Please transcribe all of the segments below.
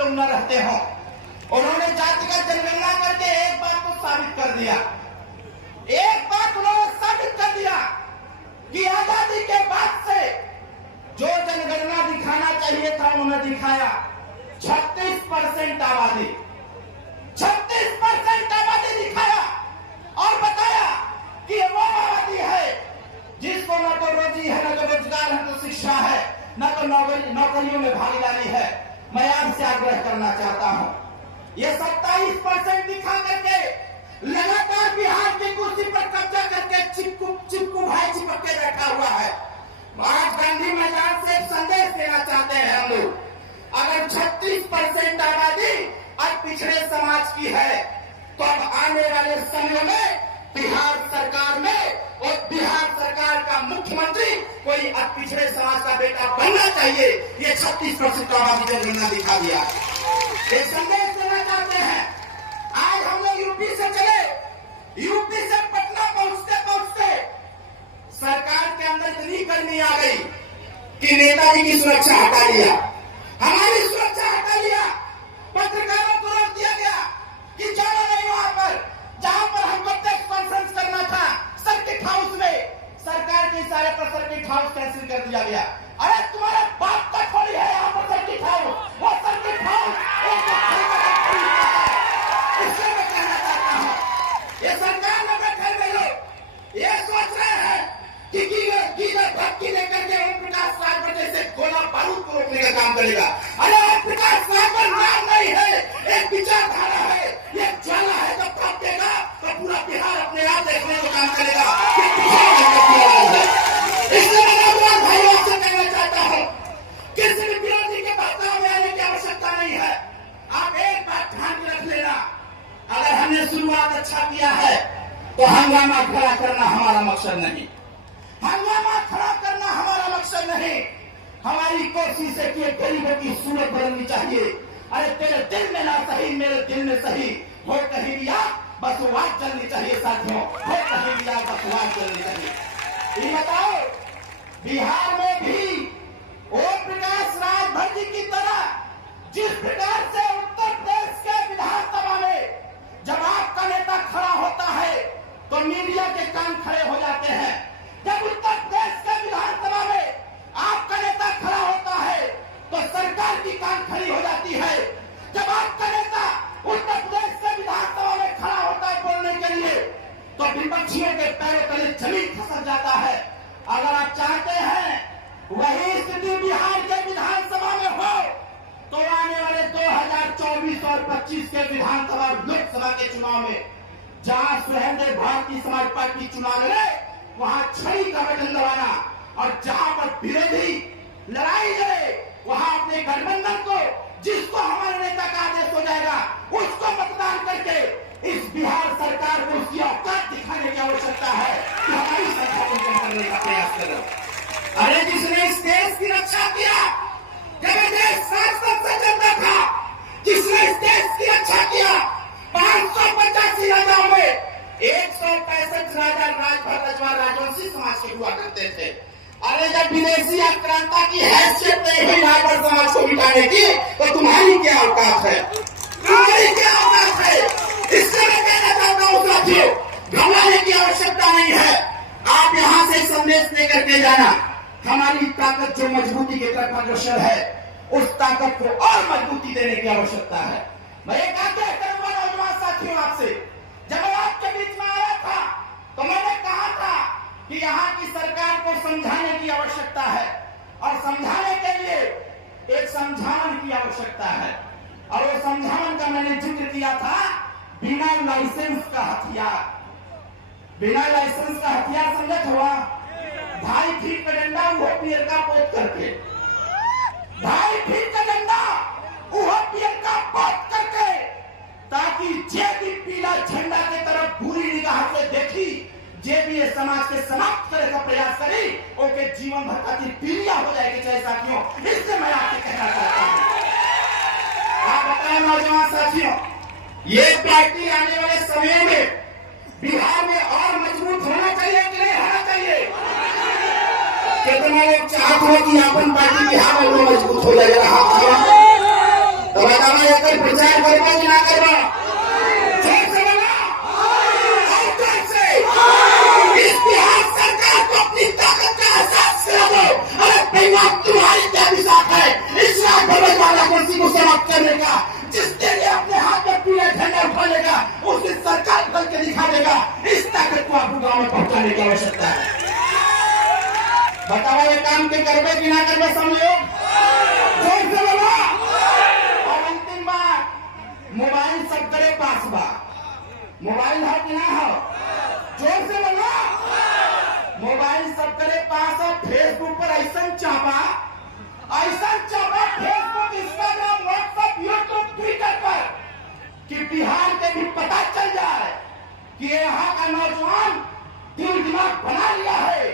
लोग न रहते हों। उन्होंने जातिगत जनगणना करके एक बात को साबित कर दिया, एक बात उन्होंने साबित कर दिया कि आजादी के बाद से जो जनगणना दिखाना चाहिए था उन्होंने दिखाया। 36% आबादी, 36% आबादी दिखाया और बताया कि वो आबादी है जिसको न तो रोजी है, न तो रोजगार है, न तो शिक्षा है, न तो नौकरियों में भागीदारी है। मैं आपसे आग्रह करना चाहता हूं, ये 27% दिखा करके लगातार बिहार की कुर्सी पर कब्जा करके चिपकू भाई चिपक के बैठा हुआ है। आज गांधी मैदान से एक संदेश देना चाहते हैं हम लोग, अगर 36% आबादी आज पिछड़े समाज की है तो अब आने वाले समय में बिहार सरकार में और बिहार सरकार का मुख्यमंत्री कोई पिछड़े समाज का बेटा बनना चाहिए। ये 36% आबादी जनगणना दिखा दिया। ये संदेश देना चाहते हैं। आज हम लोग यूपी से चले, यूपी से पटना पहुंचते पहुंचते सरकार के अंदर इतनी गर्मी आ गई कि नेताजी की सुरक्षा हटा लिया, हमारी सुरक्षा हटा लिया। पत्रकारों को रोक दिया गया कि जाना नहीं वहां पर जहां पर हमको प्रेस कॉन्फ्रेंस करना था सर्किट हाउस में। सरकार के इशारे पर सर्किट हाउस कैंसिल कर दिया गया। अरे तुम्हारे बाप का थोड़ी है यहाँ पर सर्किट हाउस, वो सर्किट हाउस इसलिए मैं कहना चाहता हूँ, ये सरकार में बैठे हुए लोग ये सोच रहे हैं कि गीला धक्की लेकर के ओम प्रकाश राज जैसे गोला बारूद को रोकने का काम करेगा। अरे ओम प्रकाश राज का नाम नहीं है, एक विचारधारा है, ये ज्वाला है। जब फटेगा तो पूरा बिहार अपने आप देखने का काम करेगा। इसलिए मैं नौजवान भाइयों से कहना चाहता हूँ, किसी भी विरोधी के बहकावे में आने की आवश्यकता नहीं है। आप एक बात ध्यान में रख लेना, अगर हमने शुरुआत अच्छा किया है तो हंगामा खड़ा करना हमारा मकसद नहीं, हंगामा खड़ा करना हमारा मकसद नहीं। हमारी कोशिश है कि गरीबों की सूरत बदलनी चाहिए। अरे तेरे दिल में ना सही, मेरे दिल में सही हो, कहीं भी आग बसवास चलनी चाहिए साथियों, हो कहीं भी आग बसवास चलनी चाहिए। ये बताओ, बिहार में भी ओम प्रकाश राजभर जी की तरह जिस प्रकार से उत्तर प्रदेश के विधानसभा में जब आपका नेता खड़ा होता है तो मीडिया के कान खड़े हो जाते हैं। जब उत्तर प्रदेश के विधानसभा में आपका नेता खड़ा होता है तो सरकार की कान खड़ी हो जाती है। जब आपका नेता उत्तर प्रदेश के विधानसभा में खड़ा होता है बोलने के लिए तो विपक्षियों के पैरों तले जमीन खसक जाता है। अगर आप चाहते हैं वही स्थिति बिहार के विधानसभा में हो तो आने वाले 2024 और 25 के विधानसभा लोकसभा के चुनाव में जहां सुहेंद्र भारतीय समाज पार्टी चुनाव लड़े वहां छड़ी का बटन दबाना, और जहां पर विरोधी लड़ाई लड़े वहां अपने गठबंधन को, जिसको हमारे नेता का आदेश हो जाएगा, उसको मतदान करके इस बिहार सरकार को उसकी औकात दिखाने की आवश्यकता है कि हमारी सरकार को करने का प्रयास करो। अरे जिसने इस देश की रक्षा किया, जब देश शासन से चलता था, जिसने इस देश की रक्षा किया, 585 राजाओं में 165 राजा राजवंशी समाज के हुआ करते थे। अरे जब विदेशी आक्रांता की हैसियत नहीं हुई यहाँ पर समाज को मिटाने की, तो तुम्हारी क्या औकात है, तुम्हारी क्या औकात है। इससे मैं कहना चाहता हूँ साथियों, घबराने की आवश्यकता नहीं है। आप यहाँ से संदेश लेकर के जाना, हमारी ताकत जो मजबूती की तरफ अग्रसर है, उस ताकत को और मजबूती देने की आवश्यकता है। मैं एक आग्रह करूंगा नौजवान साथियों आपसे, जब मैं आपके बीच में आया था तो मैंने कहा था कि यहाँ की सरकार को समझाने की आवश्यकता है, और समझाने के लिए एक समझावन की आवश्यकता है। और वो समझावन का मैंने जिक्र किया था, बिना लाइसेंस का हथियार। बिना लाइसेंस का हथियार समझत हुआ 2.5 फीट का डंडा वो पियर का पोत करके, 2.5 फीट का डंडा वो पियर का पोत करके, ताकि जे भी पीला झंडा की तरफ बुरी निगाह से देखी, जे भी ये समाज के समाप्त करने का प्रयास करी, ओके जीवन भर का पीलिया हो जाएगी। चाहे साथियों, इससे मैं आपसे कहना चाहता हूँ, आप बताएं नौजवान साथियों, ये पार्टी आने वाले समय में बिहार में और मजबूत होना चाहिए कि नहीं होना चाहिए? कितना लोग चाहते हैं कि अपन पार्टी बिहार में मजबूत हो जाएगा? तो बताओ ये कोई प्रचार करबो कि ना करबो? जोर से बोलो और जोर से इस बिहार सरकार को अपनी ताकत का एहसास करा दो। अरे बेईमान तुम्हारी क्या विसाख है इस लाख भवन वाला कुर्सी को समाप्त करने का? जिसके लिए अपने हाथ में पीला झंडा उठा लेगा उसे सरकार बल के दिखा देगा। इस ताकत को आपको गांव में पहुंचाने की आवश्यकता है। बताओ ये काम के करबे कि ना करबे सब लोग? जोर से बोलो। और अंतिम बात, मोबाइल सब करे पास बा, मोबाइल है कि ना हो? जोर से बोलो। मोबाइल सब करे पास है। फेसबुक पर ऐसा चापा Facebook, Instagram, WhatsApp, YouTube, Twitter पर कि बिहार के भी पता चल जाए कि यहाँ का नौजवान दिल दिमाग बना लिया है।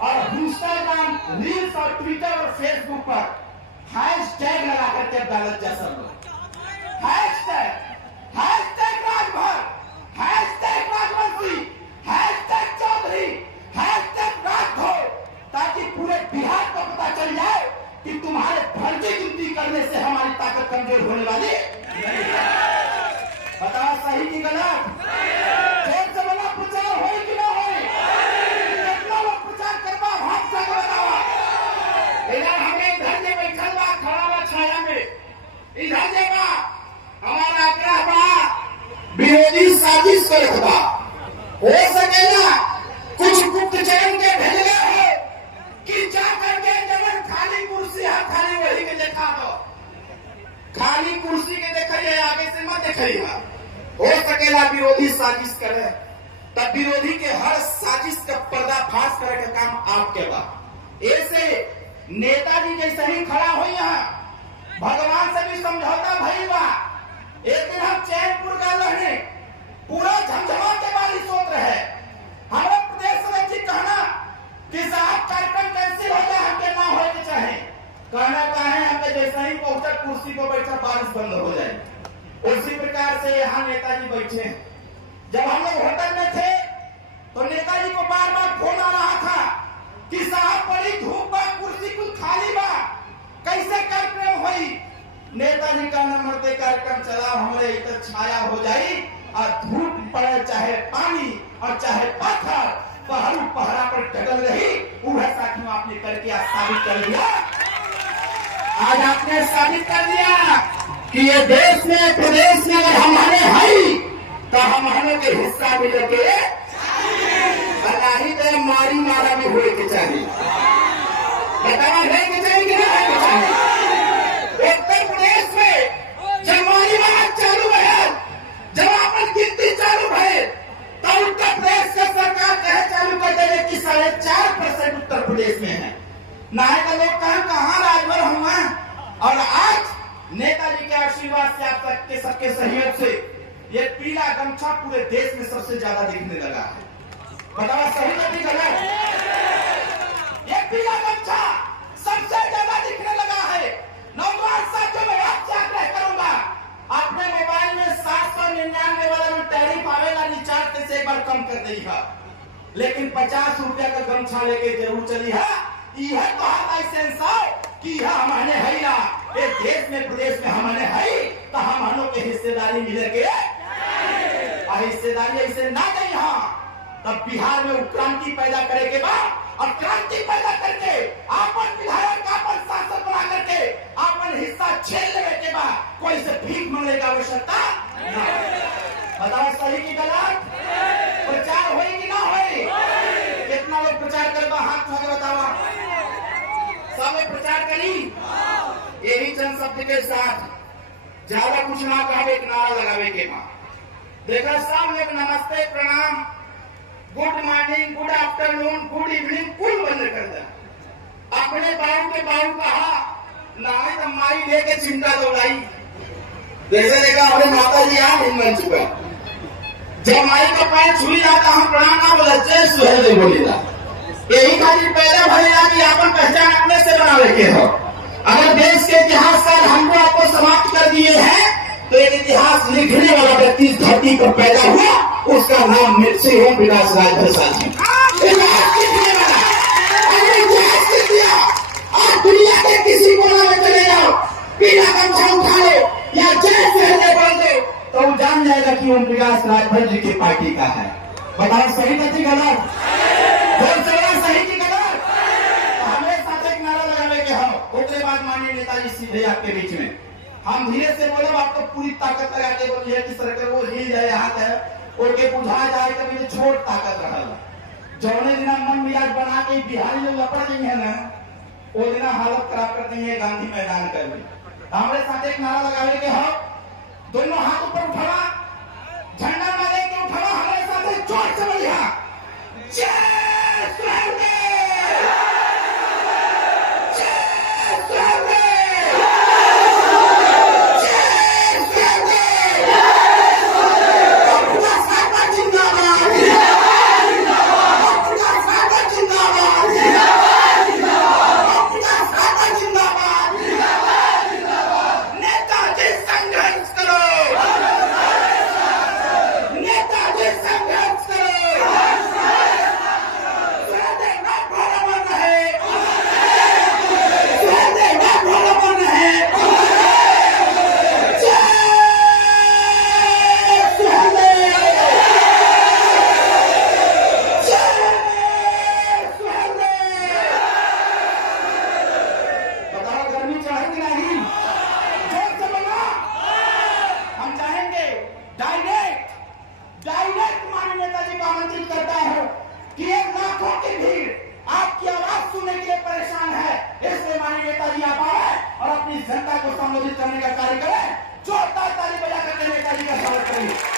और इंस्टाग्राम, रील्स और ट्विटर और फेसबुक पर हैशटैग लगा करके डालत जा सब लोग। Hashtag Rajbhar, hashtag Rajvanshi, hashtag Chaudhary, hashtag राजभो, ताकि पूरे बिहार को पता चल जाए कि तुम्हारे फर्जी गिनती करने से हमारी ताकत कमजोर होने वाली नहीं है। बताओ सही कि गलत? जोर से बोला प्रचार हो कि ना हो? कितना लोग प्रचार करवा हाथ से बताओ। इधर हमें इधर जे बैठल बा, खड़ा बा छाया में, इधर जे बा हमारा आग्रह बा विरोधी साजिश करत बा। हो सकेला कुछ गुप्तचरण के भेजले हो कि जा करके जवन खाली कुर्सी है खाली वही के देखा दो। खाली कुर्सी के देखिए, आगे से मत देखिए। हो सकेला विरोधी साजिश करे, तब विरोधी के हर साजिश का पर्दाफाश करे का काम आपके बा। ऐसे नेताजी जैसे ही खड़ा हो, यहाँ भगवान से भी समझौता भई बा। एक दिन हम चैनपुर गए रहे, पूरा झमझमा के बारिश होत रहे। हमारे प्रदेश समिति कहना कि साहब कार्यक्रम कैंसिल हो जाए, हमके ना होए के चाहे। कहना कहे हमके जैसे ही पहुंचा कुर्सी को बैठा बारिश बंद हो जाए। उसी प्रकार से यहाँ नेताजी बैठे। जब हम लोग होटल में थे तो नेताजी को बार बार फोन आ रहा था कि साहब बड़ी धूप बा, कुर्सी कुछ खाली बा, कैसे कार्यक्रम हुई? नेताजी का नंबर दे कार्यक्रम चला, हमारे इधर छाया हो जाई और धूप पड़े चाहे पानी और चाहे पत्थर, पहरू पहरा पर डगल रही। उन्हें साथियों आपने करके आज साबित कर दिया। आज आपने साबित कर दिया कि ये देश में प्रदेश में अगर हमारे है तो हमारे के हिस्सा मिल के नहीं तो मारी मारा भी हुए के चाहिए। बतावा नहीं के चाहिए कि नहीं के चाहिए? उत्तर प्रदेश में जब मारी मारा चालू है, जब अपन गिनती चालू है, तो उत्तर प्रदेश की सरकार कहे चालू कर देने की 4.5% उत्तर प्रदेश में है। नाहे का लोग कहाँ राजभर हुआ। और आज नेताजी के आशीर्वाद से आप सबके सबके सहयोग से ये पीला गमछा पूरे देश में सबसे ज्यादा दिखने लगा है। बताओ सही नहीं गलत? ये पीला गमछा सबसे ज्यादा दिखने लगा है। नौजवान साथियों में आपसे आग्रह करूंगा, अपने मोबाइल में 799 वाला जो टैरिफ आवेला रिचार्ज से एक बार कम कर देगा, लेकिन 50 रुपया का गमछा लेके जरूर चली है। यह तो लाइसेंस है कि यह हमारे है ना, ये देश में प्रदेश में हमारे है तो हम लोग के हिस्सेदारी मिलेगी। हिस्सेदारी ऐसे ना गई यहाँ, तब बिहार में क्रांति पैदा करे के बाद और क्रांति पैदा करके आपन विधायक आपन सांसद बना करके आपन हिस्सा छीन लेने के बाद कोई से भीख मांगने की आवश्यकता नहीं। बताओ सही की गलत? प्रचार होई कि ना होई? कितना लोग प्रचार करबा हाथ उठा के बतावा। सब प्रचार करी यही चंद शब्द के साथ, ज्यादा कुछ ना कहे, एक नारा लगावे के बाद देखा सब एक नमस्ते प्रणाम good morning good afternoon good evening कुल बंद कर दिया। अपने बाबू के बाबू कहा नहीं तो माई लेके चिंता दौड़ाई। जैसे देखा हमारे माता जी यहाँ हिंदन चुका, जब माई का पैर छुई जाता हम प्रणाम ना बोला, जय सुहेल बोलेगा। यही खातिर पैदा भरेगा कि अपन पहचान अपने से बनावे के हो। अगर देश के इतिहास का हमको आपको समाप्त कर दिए हैं तो एक इतिहास लिखने वाला व्यक्ति धरती पर पैदा हुआ, उसका नाम मिर्ची ओम विकास राजभर साथी। आज दुनिया के किसी कोना में चले जाओ, पीला गमछा उठा लो, प्रकाश राजभर जी की पार्टी का है। बताओ सही नहीं गलत? जोर से बोला, सही की गलत? तो हमें साथ एक नारा लगाने के हम उसके बाद माननीय नेताजी सीधे आपके बीच में हम धीरे से बोले, आपको पूरी ताकत लगा के बोलिए कि सरकार वो हिल जाए, यहाँ है ओके बुझा जाए, कभी तो छोट ताकत रहा जौने दिन मन मिजाज बना के बिहारी लोग लपड़ गई है ना, वो दिन हालत खराब कर दी है गांधी मैदान कर दी। हमारे साथ एक नारा लगावे के हो, दोनों हाथ ऊपर उठावा, झंडा मारे के उठावा, हमारे साथ एक जोर से बोलिए जय सुहेलदेव, जय सुहेलदेव, जय सुहेलदेव, अपना साथ जिंदाबाद, अपना साथ जिंदाबाद, अपना साथ जिंदाबाद, नेताजी संघर्ष करो, नेताजी संघर्ष करो, सुहेलदेव ना भोला रहे, सुहेलदेव ना भोला रहे, जय सुहेलदेव, जय सुहेलदेव। बताओ गर्मी चढ़ेगी नहीं? जोर से बोलो। हम चाहेंगे डायरेक्ट माननीय नेताजी को आमंत्रित करता हूं कि एक लाखों की भीड़ आपकी आवाज सुनने के लिए परेशान है, इसलिए माननीय नेताजी आप आए और अपनी जनता को संबोधित करने का कार्य करें। जोरदार ताली बजा करके नेताजी का स्वागत करें।